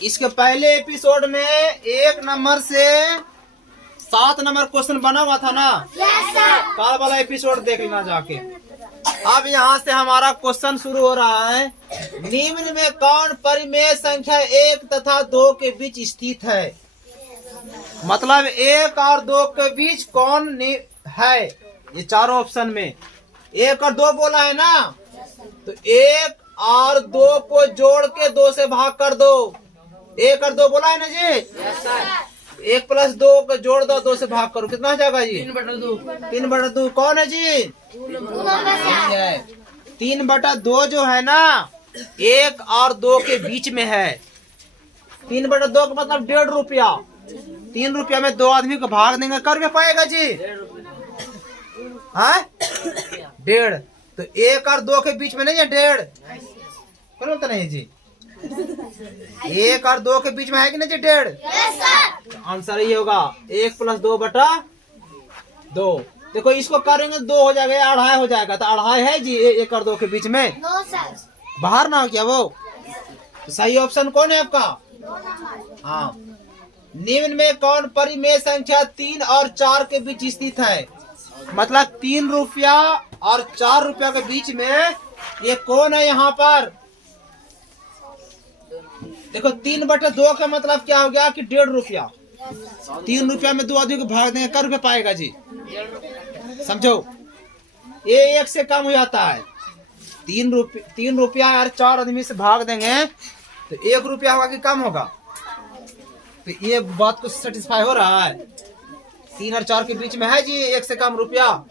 इसके पहले एपिसोड में 1 नंबर से 7 नंबर क्वेश्चन बना हुआ था ना। कल वाला एपिसोड देख लेना जाके। अब यहाँ से हमारा क्वेश्चन शुरू हो रहा है। निम्न में कौन परिमेय संख्या 1 तथा 2 के बीच स्थित है? मतलब 1 और 2 के बीच कौन है? ये चारों ऑप्शन में 1 और 2 बोला है ना, तो 1 और 2 को जोड़ के 2 से भाग कर दो। 1 और 2 बोला है ना जी। 1 + 2 को जोड़ दो, 2 से भाग करो, कितना हो जाएगा जी? 3/2। कौन है जी? 3/2 जो है ना 1 और 2 के बीच में है। 3/2 का मतलब 1.5 रुपया। 3 रुपया में 2 आदमी को भाग देंगे, कर भी पाएगा जी? हाँ 1.5। तो 1 और 2 के बीच में नहीं है 1.5? कौन बोलता नहीं जी? 1 और 2 के बीच में है कि नहीं जी 1.5? तो आंसर ये होगा 1 + 2/2। देखो इसको करेंगे 2 हो जाएगा, 2.5 हो जाएगा। तो 2.5 है जी 1 और 2 के बीच में? बाहर ना हो क्या वो? तो सही ऑप्शन कौन है आपका? हाँ। निम्न में कौन परिमेय संख्या 3 और 4 के बीच स्थित है? मतलब 3 रुपया और 4 रुपया के बीच में ये कौन है यहाँ पर? देखो 3/2 का मतलब क्या हो गया कि 1.5 रुपया। 3 रुपया में 2 आदमी को भाग देंगे, कर रुपया पाएगा जी? समझो, ये 1 से कम हो जाता है। 3 रुपया और 4 आदमी से भाग देंगे तो 1 रुपया होगा कि कम होगा? तो ये बात को सेटिस्फाई हो रहा है? 3 और 4 के बीच में है जी 1 से कम रुपया।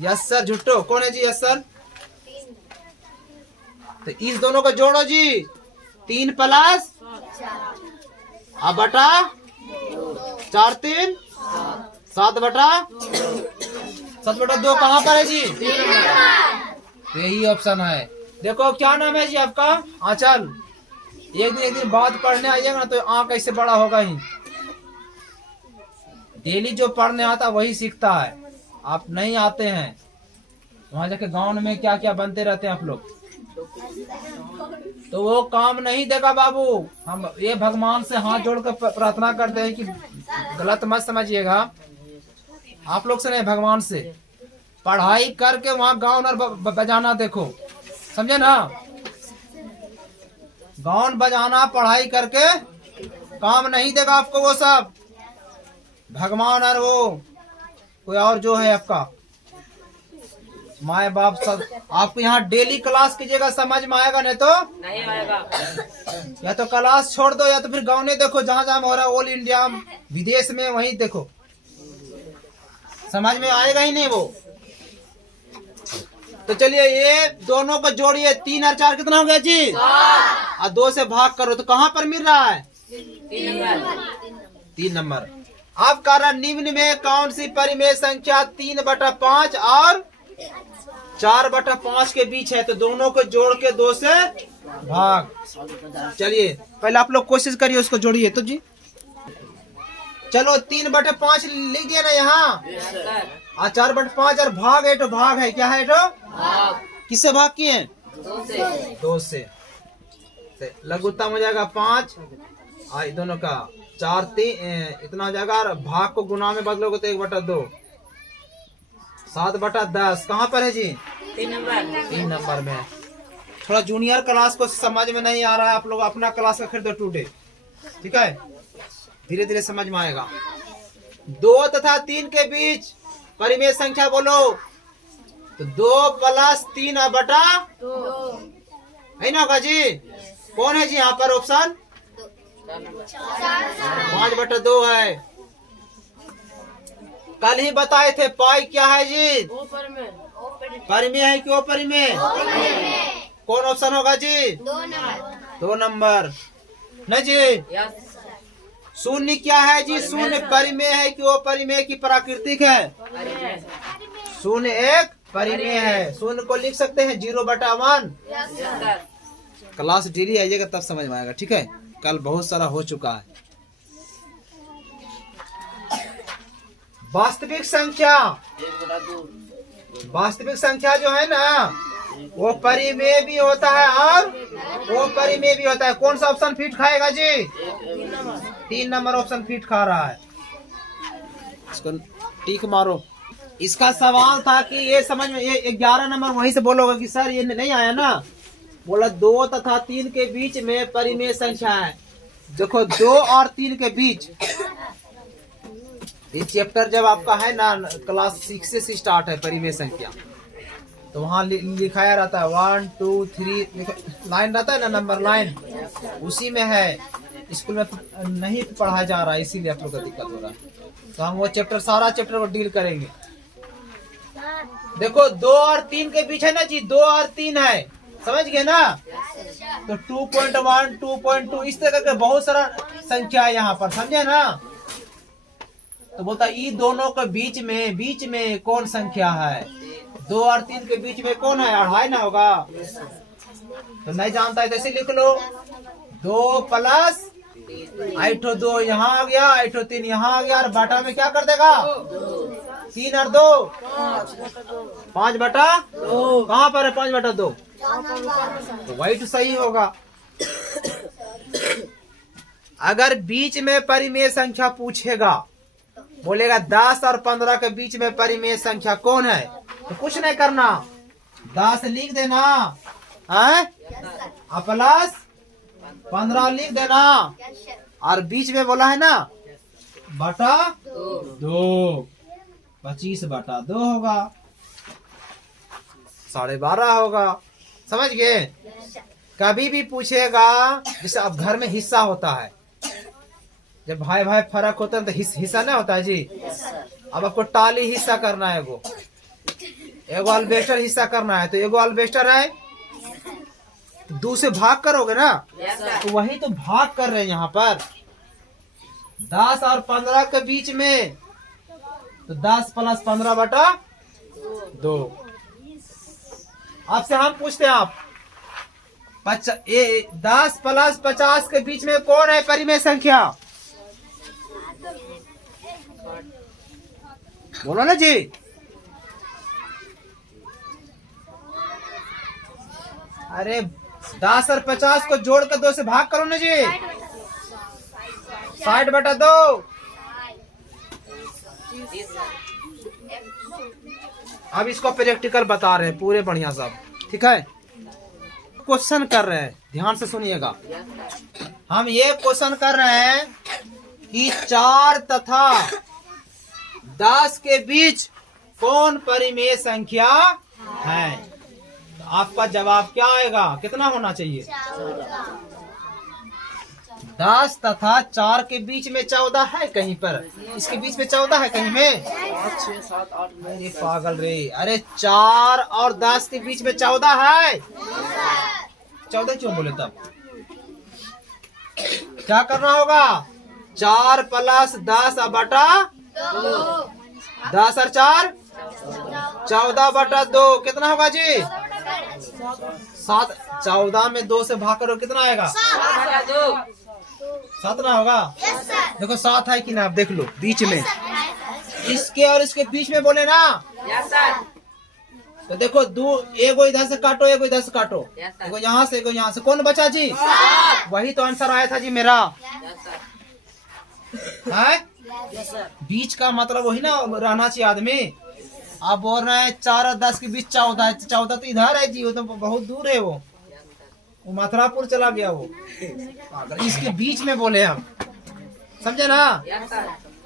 Yes sir. झुट्टो कौन है जी? Yes sir. तो इस दोनों को जोड़ो जी। 3 + बटा 4 3 7/2 कहाँ पर है जी? यही ऑप्शन है। देखो क्या नाम है जी आपका? आंचल। एक दिन बाद पढ़ने आइएगा ना तो आँख ऐसे बड़ा होगा ही। डेली जो पढ़ने आता वही सीखता है, आप नहीं आते हैं। वहां जाके गांव में क्या क्या बनते रहते हैं आप लोग, तो वो काम नहीं देगा बाबू। हम ये भगवान से हाथ जोड़कर प्रार्थना करते हैं कि गलत मत समझिएगा, आप लोग से नहीं, भगवान से। पढ़ाई करके वहाँ गाउन और बजाना देखो, समझे ना? गाउन बजाना पढ़ाई करके काम नहीं देगा आपको वो सब। भगवान और वो कोई और जो है आपका माए बाप सब। आपको यहाँ डेली क्लास कीजिएगा, समझ में आएगा, नहीं तो नहीं आएगा। या तो क्लास छोड़ दो या तो फिर गाँव ने देखो, जहाँ जहाँ हो रहा है ऑल इंडिया विदेश में, वहीं देखो, समझ में आएगा ही नहीं वो। तो चलिए ये दोनों को जोड़िए। 3 और 4 कितना हो गया जी? 7। और 2 से भाग करो तो कहाँ पर मिल रहा है? 3 नंबर। अब कारण निम्न में कौन सी परिमेय संख्या 3/5 और 4/5 के बीच है? तो दोनों को जोड़ के 2 से भाग। चलिए पहले आप लोग कोशिश करिए, उसको जोड़िए तो जी। चलो 3/5 लिख दिया ना यहाँ, और 4/5 और भाग है तो भाग है, क्या है तो किससे भाग किए? 2 से। लघुत्तम हो जाएगा 5 और दोनों का 4 3 इतना हो जाएगा। और भाग को गुना में बदलोगे तो 1/2। 7/10 कहाँ पर है जी? 3 नंबर में। थोड़ा जूनियर क्लास को समझ में नहीं आ रहा है, आप लोग अपना क्लास का खरीदो टूडे, ठीक है? धीरे धीरे समझ में आएगा। 2 तथा 3 के बीच परिमेय संख्या बोलो। तो 2 + 3/2 है ना होगा जी? कौन है जी यहाँ पर ऑप्शन? 5/2 है। कल ही बताए थे पाई क्या है जी? परिमेय है कि अपरिमेय? कौन ऑप्शन होगा जी? 2 नंबर नहीं जी? शून्य क्या है जी? शून्य परिमेय है कि अपरिमेय की प्राकृतिक है? शून्य एक परिमेय है। शून्य को लिख सकते हैं 0/1। क्लास डेली आइएगा तब समझ में आएगा, ठीक है? कल बहुत सारा हो चुका है। वास्तविक संख्या, वास्तविक संख्या जो है ना वो परिमेय भी होता है और वो परिमेय भी होता है। कौन सा ऑप्शन फिट खाएगा जी? 3 नंबर ऑप्शन फिट खा रहा है। इसको टिक मारो। इसका सवाल था कि ये समझ में, ये 11 नंबर वहीं से बोलोगे कि सर ये नहीं आया ना। बोला 2 तथा 3 के बीच में परिमेय संख्या है। देखो 2 और 3 के बीच, ये चैप्टर जब आपका है ना क्लास 6 से स्टार्ट है परिमेय संख्या, तो वहाँ लिखाया रहता है 1 2 3 लाइन रहता है ना, नंबर लाइन, उसी में है। स्कूल में नहीं पढ़ाया जा रहा है, इसीलिए आप लोग को दिक्कत हो रहा है। तो हम वो चैप्टर, सारा चैप्टर को डील करेंगे। देखो 2 और 3 के बीच है ना जी, 2 और 3 है, समझ गए ना। तो 2.1 2.2 इस तरह के बहुत सारा संख्या है यहाँ पर, समझे ना। तो बोलता ये दोनों के बीच में कौन संख्या है? 2 और 3 के बीच में कौन है? 2.5 ना होगा। तो नहीं जानता है तो ऐसे लिख लो 2 प्लस 2 यहाँ आ गया, 3 यहाँ आ गया, और बाटा में क्या कर देगा? 3 और 2 5 बटा 2। कहाँ पर है 5 बटा 2? तो वही तो सही होगा। अगर बीच में परिमेय संख्या पूछेगा, बोलेगा 10 और 15 के बीच में परिमेय संख्या कौन है, तो कुछ नहीं करना, 10 लिख देना है प्लस 15 लिख देना, और बीच में बोला है ना बटा 2, 25 बटा 2 होगा, 12.5 होगा। समझ गए? कभी भी पूछेगा, जैसे अब घर में हिस्सा होता है, जब भाई भाई फर्क होता है तो हिस्सा नहीं होता है जी। अब आपको टाली हिस्सा करना है, एगो अल्बेस्टर हिस्सा करना है, तो एगो अल्बेस्टर है, 2 से भाग करोगे ना, तो वही तो भाग कर रहे हैं यहाँ पर। 10 और 15 के बीच में, तो 10 प्लस 15 बटा 2। आपसे हम पूछते हैं, आप 10 प्लस 50 के बीच में कौन है परिमेय संख्या? बोलो ना जी। अरे 10 और 50 को जोड़ कर 2 से भाग करो ना जी, 60 बटा 2। अब इसको प्रैक्टिकल बता रहे हैं पूरे बढ़िया सब, ठीक है। क्वेश्चन कर रहे हैं, ध्यान से सुनिएगा। हम ये क्वेश्चन कर रहे हैं कि 4 तथा 10 के बीच कौन परिमेय संख्या है? तो आपका जवाब क्या आएगा? कितना होना चाहिए? 10 तथा 4 के बीच में 14 है कहीं पर, इसके बीच में 14 है कहीं में? 5 6 7 8 9 अरे पागल रे, अरे 4 और 10 के बीच में 14 है। 14 क्यों बोले? तब क्या करना होगा? 4 प्लस 10 बटा 10 और 4 14 बटा 2 कितना होगा जी? 7। 14 में 2 से भाग करो, कितना आएगा? 7 ना होगा? देखो 7 है कि ना, आप देख लो बीच में, इसके और इसके बीच में बोले ना। तो देखो एगो इधर से काटो, एगो इधर से काटो, एगो यहाँ से, एगो यहाँ से, कौन बचा जी? वही तो आंसर आया था जी मेरा। है बीच का मतलब वही ना रहना चाहिए आदमी। आप बोल रहे हैं 4 और 10 के बीच 14 है, 14 तो इधर है जी, वो तो बहुत दूर है, वो मथुरापुर चला गया वो। अगर इसके बीच में बोले हम, समझे ना।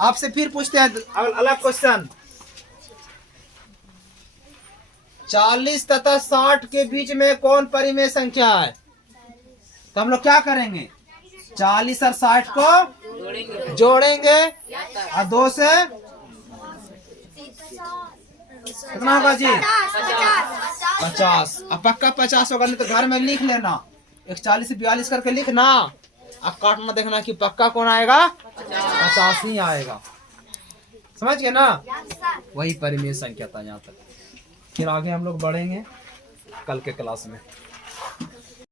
आपसे फिर पूछते हैं अलग क्वेश्चन। 40 तथा 60 के बीच में कौन परिमेय संख्या है? तो हम लोग क्या करेंगे? 40 और 60 को जोड़ेंगे और 2 से कितना होगा जी? 50। अब पक्का 50 होगा, नहीं तो घर में लिख लेना, 41 से 42 करके लिखना। अब काटना देखना कि पक्का कौन आएगा? 50 ही आएगा। समझ गए ना? वही परिमेय संख्या था यहाँ तक। फिर आगे हम लोग बढ़ेंगे कल के क्लास में।